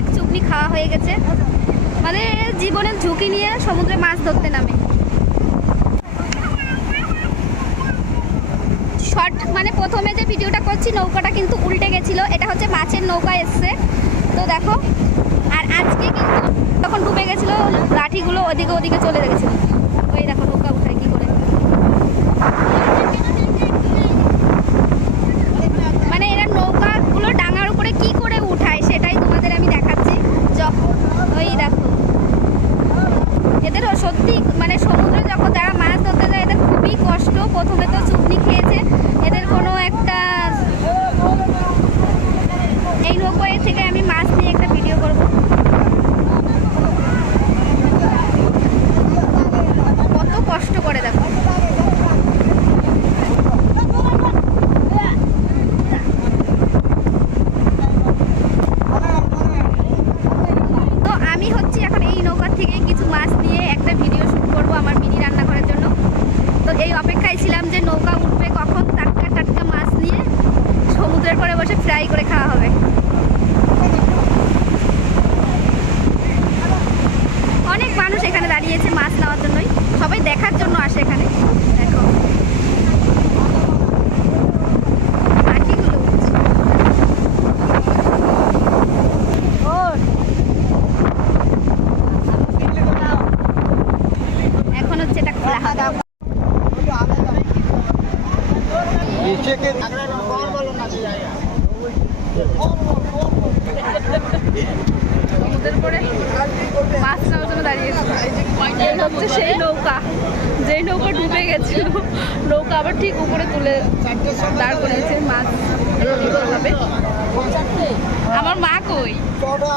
এক চুপনি খাওয়া হয়ে গেছে। মানে জীবনের ঝুঁকি নিয়ে সমুদ্রে মাছ ধরতে নামে। শর্ট মানে প্রথমে যে ভিডিওটা করছি, নৌকাটা কিন্তু উল্টে গেছিল। এটা হচ্ছে মাছের নৌকা এসছে। তো দেখো, আর আজকে কিন্তু তখন ডুবে গেছিল, লাঠিগুলো ওদিকে ওদিকে চলে গেছিল। আমি হচ্ছে এখন এই নৌকার থেকে কিছু মাছ নিয়ে একটা ভিডিও শুট করব আমার মিনি রান্না করার জন্য। তো এই অপেক্ষায় ছিলাম যে নৌকা উঠবে কখন, টাটকা টাটকা মাছ নিয়ে সমুদ্রের পরে বসে ফ্রাই করে খাওয়া হবে। অনেক মানুষ এখানে দাঁড়িয়েছে মাছ নেওয়ার জন্যই। সবাই দেখার জন্য আসে এখানে দেখো পাখিগুলো উঠছে। এখন হচ্ছে এটা খোলা হবে नीचे के সমুদ্রের পরে মাছ নেওয়ার জন্য দাঁড়িয়েছে এই হচ্ছে সেই নৌকা যেই নৌকা ডুবে গেছিল নৌকা আবার ঠিক উপরে তুলে দাঁড় করেছে মাছ হবে আমার মা কই चौदह